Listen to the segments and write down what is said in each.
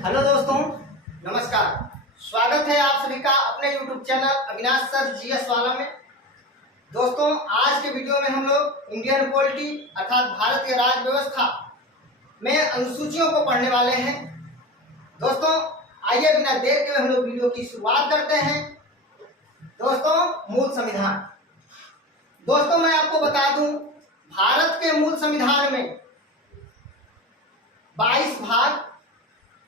Hello दोस्तों, नमस्कार। स्वागत है आप सभी का अपने YouTube channel Avinash sir GS वाला में। दोस्तों, आज के वीडियो में हम लोग इंडियन पॉलिटी अर्थात भारतीय राज्य व्यवस्था में अनुसूचियों को पढ़ने वाले हैं। दोस्तों, आइए बिना देर के हम लोग वीडियो की शुरुआत करते हैं। दोस्तों, मूल संविधान। दोस्तों, मैं आपको बता दूं, भारत के मूल संविधान में 22 भाग,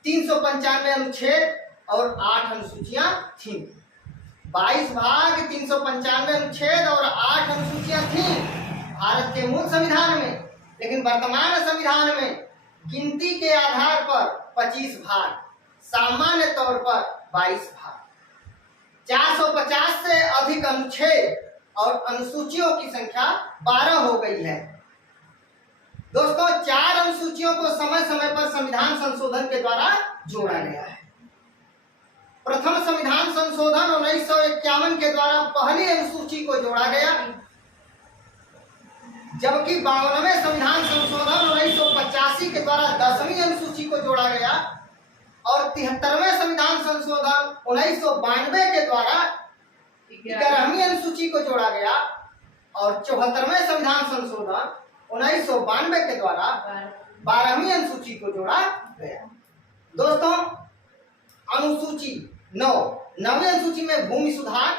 395 अनुच्छेद और 8 अनुसूचियां थीं। 22 भाग, 395 अनुच्छेद और 8 अनुसूचियां थीं भारत के मूल संविधान में। लेकिन वर्तमान संविधान में गिनती के आधार पर 25 भाग, सामान्य तौर पर 22 भाग, 450 से अधिक अनुच्छेद और अनुसूचियों की संख्या 12 हो गई है। दोस्तों, 4 अनुसूचियों को समय समय पर संविधान संशोधन के द्वारा जोड़ा गया है। प्रथम संविधान संशोधन 1951 के द्वारा पहली अनुसूची को जोड़ा गया, जबकि 52वें संविधान संशोधन 1985 के द्वारा 10वीं अनुसूची को जोड़ा गया और 73वें संविधान संशोधन 1992 के द्वारा 11वीं अनुसूची को जोड़ा गया और 74वें संविधान संशोधन 1992 के द्वारा 12वीं अनुसूची को जोड़ा गया। दोस्तों, अनुसूची 9वीं अनुसूची में भूमि सुधार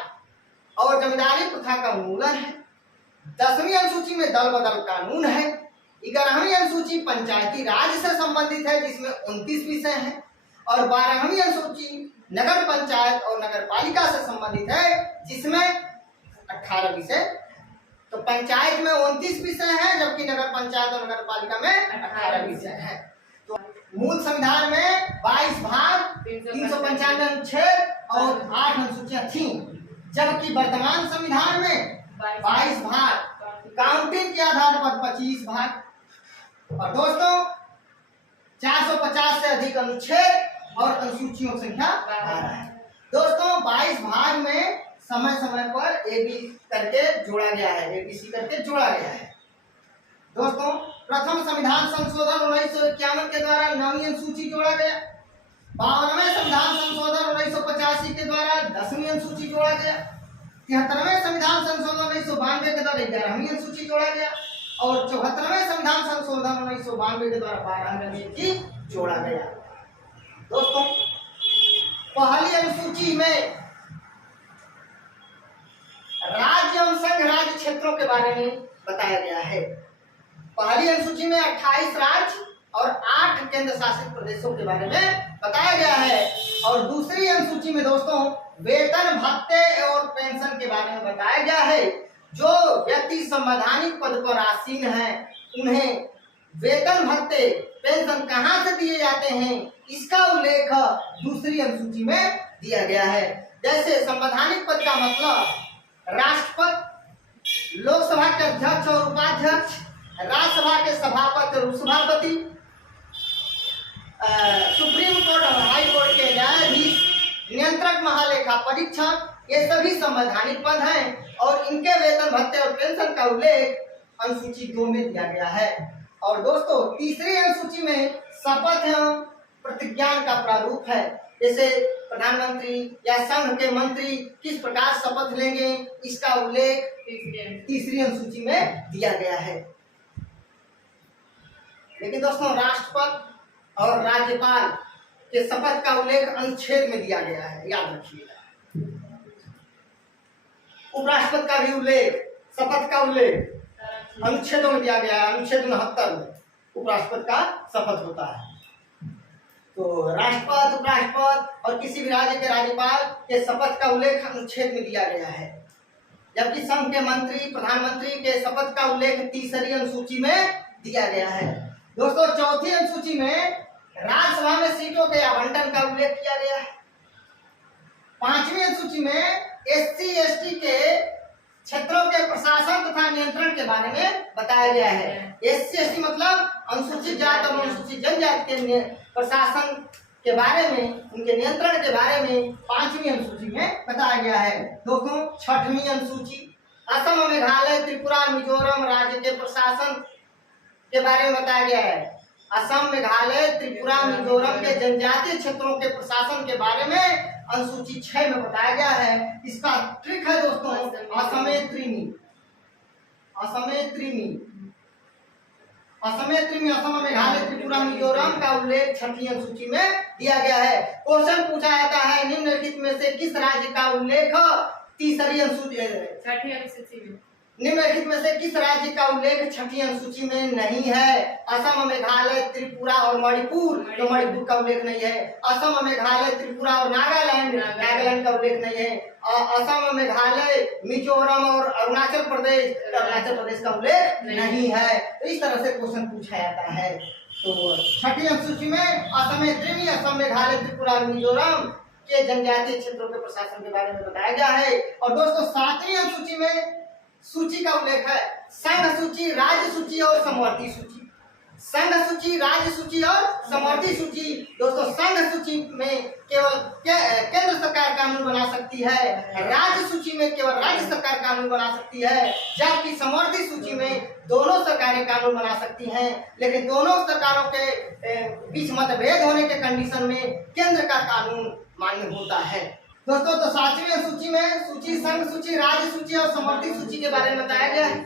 और जमींदारी प्रथा का उन्मूलन है। 10वीं अनुसूची में दल बदल कानून है। 11वीं अनुसूची पंचायती राज से संबंधित है, जिसमें 29 विषय हैं और 12वीं अनुसूची नगर पंचायत और नगर पालिका से संबंधित है, जिसमें 18 विषय। तो पंचायत में 29 विषय हैं, जबकि नगर पंचायत और नगर पालिका में 18 विषय हैं। तो मूल संविधान में 22 भाग, 395 अनुच्छेद और 8 अनुसूचियां थीं, जबकि वर्तमान संविधान में 22 भाग, काउंटिंग के आधार पर 25 भाग और दोस्तों 450 से अधिक अनुच्छेद और अनुसूचियों की संख्या 12 है। दोस्तों, 22 भाग में समय समय पर एबी करके जोड़ा गया है, एबीसी करके जोड़ा गया है। दोस्तों, प्रथम संविधान संशोधन 1951 के द्वारा 9वीं अनुसूची जोड़ा गया। 52वें संविधान संशोधन 1985 के द्वारा 10वीं अनुसूची जोड़ा गया। 73वें संविधान संशोधन 1992 के द्वारा 11वीं अनुसूची जोड़ा गया और 74वें संविधान संशोधन 1992 के द्वारा 12वीं अनुसूची जोड़ा गया। दोस्तों, पहली अनुसूची में राज्य एवं संघ राज्य क्षेत्रों के बारे में बताया गया है। पहली अनुसूची में 28 राज्य और 8 केंद्र शासित प्रदेशों के बारे में बताया गया है और दूसरी अनुसूची में दोस्तों वेतन भत्ते और पेंशन के बारे में बताया गया है। जो व्यक्ति संवैधानिक पद पर आसीन है, उन्हें वेतन भत्ते पेंशन कहाँ से दिए जाते हैं, इसका उल्लेख दूसरी अनुसूची में दिया गया है। जैसे संवैधानिक पद का मतलब राष्ट्रपति, लोकसभा के अध्यक्ष और उपाध्यक्ष, राज्यसभा के सभापति और उपसभापति, सुप्रीम कोर्ट और हाई कोर्ट के न्यायाधीश, नियंत्रक महालेखा परीक्षक, ये सभी संवैधानिक पद हैं और इनके वेतन भत्ते और पेंशन का उल्लेख अनुसूची 2 में दिया गया है। और दोस्तों, तीसरी अनुसूची में शपथ एवं प्रतिज्ञान का प्रारूप है। जैसे प्रधानमंत्री या संघ के मंत्री किस प्रकार शपथ लेंगे, इसका उल्लेख तीसरी अनुसूची में दिया गया है। लेकिन दोस्तों, राष्ट्रपति और राज्यपाल के शपथ का उल्लेख अनुच्छेद में दिया गया है, याद रखिएगा। उपराष्ट्रपति का भी उल्लेख, शपथ का उल्लेख अनुच्छेदों में दिया गया है। अनुच्छेद 69 में उपराष्ट्रपति का शपथ होता है। तो राष्ट्रपति, उपराष्ट्रपति और किसी भी राज्य के राज्यपाल के शपथ का उल्लेख अनुच्छेद में दिया गया है, जबकि संघ के मंत्री, प्रधानमंत्री के शपथ का उल्लेख तीसरी अनुसूची में दिया गया है। दोस्तों, चौथी अनुसूची में राज्यसभा में सीटों के आवंटन का उल्लेख किया गया है। 5वीं अनुसूची में SC/ST के क्षेत्रों के प्रशासन तथा नियंत्रण के बारे में बताया गया है। SC/ST मतलब अनुसूचित जाति और अनुसूचित जनजाति के प्रशासन के बारे में, उनके नियंत्रण के बारे में 5वीं अनुसूची में बताया गया है। दोस्तों, 6वीं अनुसूची असम, मेघालय, त्रिपुरा, मिजोरम राज्य के प्रशासन के बारे में बताया गया है। असम, मेघालय, त्रिपुरा, मिजोरम के जनजातीय क्षेत्रों के प्रशासन के बारे में अनुसूची 6 में बताया गया है। इसका ट्रिक है दोस्तों असमेत्रिमी। असम, मेघालय, त्रिपुरा, मिजोरम का उल्लेख 6वीं अनुसूची में दिया गया है। क्वेश्चन पूछा जाता है निम्नलिखित में से किस राज्य का उल्लेख तीसरी अनुसूची में निम्नलिखित में से किस राज्य का उल्लेख 6वीं अनुसूची में नहीं है? असम, मेघालय, त्रिपुरा और मणिपुर, तो मणिपुर का उल्लेख नहीं है। असम, मेघालय, त्रिपुरा और नागालैंड का उल्लेख नहीं है। असम, मेघालय, मिजोरम और अरुणाचल प्रदेश का उल्लेख नहीं है। तो इस तरह से क्वेश्चन पूछा जाता है। तो 6वीं अनुसूची में असम, मेघालय, त्रिपुरा और मिजोरम के जनजातीय क्षेत्रों के प्रशासन के बारे में बताया गया है। और दोस्तों 7वीं अनुसूची में सूची का उल्लेख है संघ सूची, राज्य सूची और समवर्ती सूची। संघ सूची, राज्य सूची और समवर्ती सूची। दोस्तों संघ सूची में केवल केंद्र सरकार कानून बना सकती है, राज्य सूची में केवल राज्य सरकार कानून बना सकती है, जबकि समवर्ती सूची में दोनों सरकारें कानून बना सकती हैं। लेकिन दोनों सरकारों के बीच मतभेद होने के कंडीशन में केंद्र का कानून मान्य होता है। दोस्तों तो 7वीं अनुसूची में सूची संघ सूची, राज्य सूची और समवर्ती सूची के बारे में बताया गया है।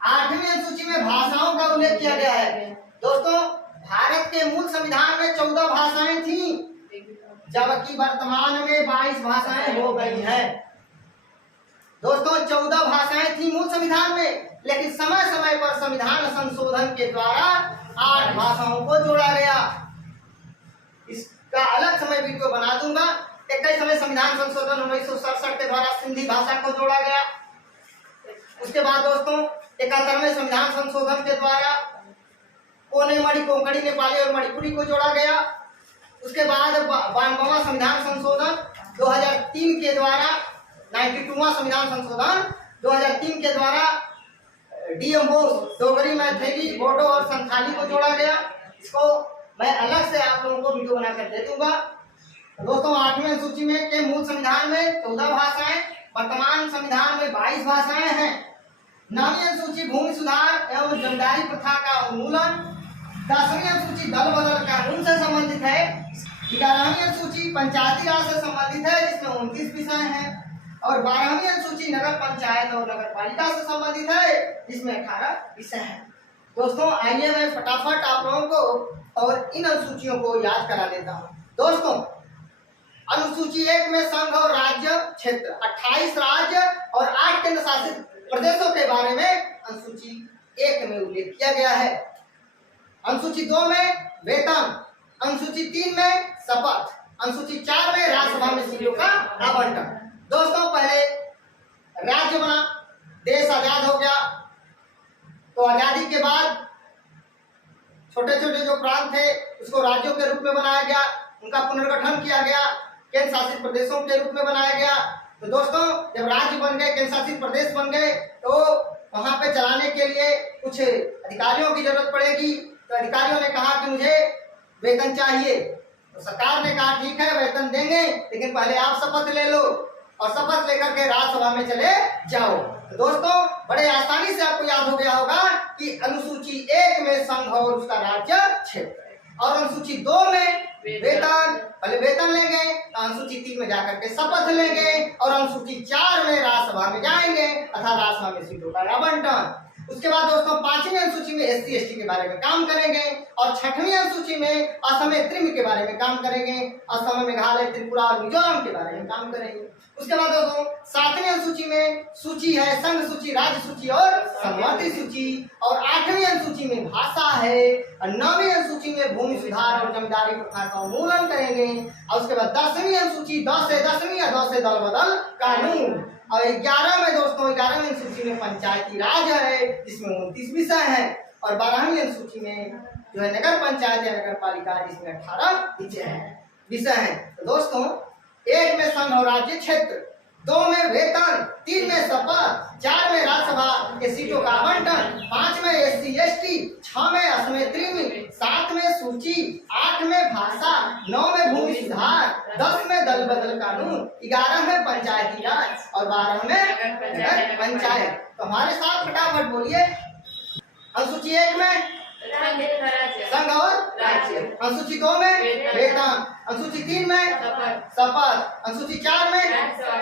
8वीं अनुसूची में भाषाओं का उल्लेख किया गया है। दोस्तों भारत के मूल संविधान में 14 भाषाएं थी, जबकि वर्तमान में 22 भाषाएं हो गई हैं। दोस्तों 14 भाषाएं थी मूल संविधान में, लेकिन समय समय पर संविधान संशोधन के द्वारा 8 भाषाओं को जोड़ा गया। इसका अलग समय वीडियो बना दूंगा। 21 समय संविधान संशोधन 1967 के द्वारा सिंधी भाषा को जोड़ा गया। उसके बाद दोस्तों 71वें संविधान संशोधन के द्वारा कोने, मणि, कोंकणी, नेपाली और मणिपुरी को जोड़ा गया। उसके बाद 92वां संविधान संशोधन 2003 के द्वारा 92वां संविधान संशोधन 2003 के द्वारा डीएमओ, डोगरी, मैथिली, बोडो और संथाली को जोड़ा गया। इसको मैं अलग से आप लोगों को वीडियो बनाकर दे दूंगा। दोस्तों 8वीं अनुसूची में के मूल संविधान में 14 भाषाएं, वर्तमान संविधान में 22 भाषाएं हैं। 9वीं अनुसूची भूमि सुधार एवं जमींदारी प्रथा का उन्मूलन। 10वीं अनुसूची दल बदल कानून से संबंधित है। 11वीं अनुसूची पंचायती राज से संबंधित है, जिसमें 29 विषय हैं। और 12वीं अनुसूची नगर पंचायत और नगर पालिका से संबंधित है, जिसमें 18 विषय हैं। दोस्तों आइए मैं फटाफट आप लोगों को और इन अनुसूचियों को याद करा देता हूँ। दोस्तों अनुसूची 1 में संघ और राज्य क्षेत्र, 28 राज्य और 8 केंद्र शासित प्रदेशों के बारे में अनुसूची 1 में उल्लेख किया गया है। अनुसूची 2 में वेतन, अनुसूची 3 में शपथ, अनुसूची 4 में राज्यसभा में सीटों का आवंटन। दोस्तों पहले राज्य बना, देश आजाद हो गया, तो आजादी के बाद छोटे छोटे जो प्रांत थे उसको राज्यों के रूप में बनाया गया, उनका पुनर्गठन किया गया, केंद्र शासित प्रदेशों के रूप में बनाया गया। तो दोस्तों जब राज्य बन गए, केंद्र शासित प्रदेश बन गए, तो वहां पे चलाने के लिए कुछ अधिकारियों की जरूरत पड़ेगी। तो अधिकारियों ने कहा कि मुझे वेतन चाहिए। तो सरकार ने कहा ठीक है वेतन देंगे, लेकिन पहले आप शपथ ले लो और शपथ लेकर के राज्यसभा में चले जाओ। तो दोस्तों बड़े आसानी से आपको याद हो गया होगा कि अनुसूची 1 में संघ और उसका राज्य क्षेत्र, और अनुसूची 2 में वेतन, पहले वेतन लेंगे, तो अनुसूची 3 में जाकर के शपथ लेंगे, और अनुसूची 4 में राज्यसभा में जाएंगे अर्थात राज्यसभा में सीटों का आवंटन। उसके बाद दोस्तों 5वीं अनुसूची में SC ST के बारे में काम करेंगे, और 6वीं अनुसूची में असमेत्रिम के बारे में काम करेंगे, असम, मेघालय, त्रिपुरा और मिजोरम के बारे में काम करेंगे। उसके बाद दोस्तों 7वीं अनुसूची में सूची है संघ सूची, राज्य सूची और समवर्ती सूची, और 8वीं अनुसूची में भाषा है, और 9वीं अनुसूची में भूमि सुधार और जमींदारी प्रथा का उन्मूलन करेंगे, और उसके बाद 10वीं अनुसूची 10 से 10वीं या 10 से दल बदल कानून, और 11 में दोस्तों 11वीं अनुसूची में पंचायती राज है, जिसमें 29 विषय है, और 12वीं अनुसूची में जो है नगर पंचायत या नगर पालिका, जिसमें 18 विषय है। तो दोस्तों 1 में संघ और राज्य क्षेत्र, 2 में वेतन, 3 में शपथ, 4 में राज्यसभा के सीटों का आवंटन, 5 में SC ST, 6 में असमेत्रिम, 7 में सूची, 8 में भाषा, 9 में भूमि सुधार, 10 में दल बदल कानून, 11 में पंचायती राज और 12 में नगर पंचायत। तो हमारे साथ फटाफट बोलिए। अनुसूची 1 में संघ और राज्य। अनुसूची 2 में वेतन। अनुसूची 3 में शपथ। अनुसूची 4 में राज्यसभा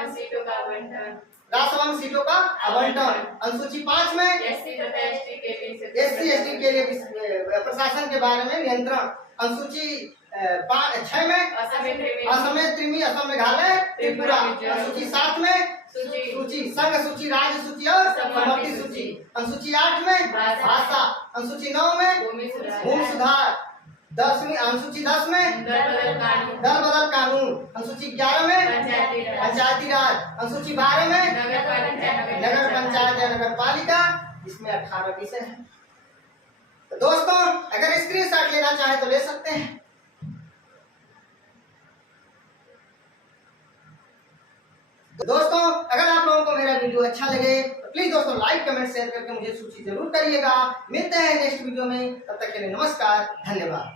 में सीटों का आवंटन। अनुसूची 5 में एससी एसटी के लिए प्रशासन के बारे में नियंत्रण। अनुसूची 6 में असम त्रिमी असम मेघालय त्रिपुरा। अनुसूची 7 में सूची संघ सूची राज्य सूची और समवर्ती सूची। अनुसूची 8 में भाषा। अनुसूची 9 में भूमि सुधार। 10वीं अनुसूची 10 में दल बदल कानून। अनुसूची 11 में पंचायती राज। अनुसूची 12 में नगर पंचायत या नगर पालिका। इसमें 18 विषय है। तो दोस्तों अगर स्क्रीनशॉट लेना चाहे तो ले सकते हैं। तो दोस्तों अगर आप लोगों को मेरा वीडियो अच्छा लगे तो प्लीज दोस्तों लाइक कमेंट शेयर करके मुझे सूचित जरूर करिएगा। मिलते हैं नेक्स्ट वीडियो में, तब तक के लिए नमस्कार, धन्यवाद।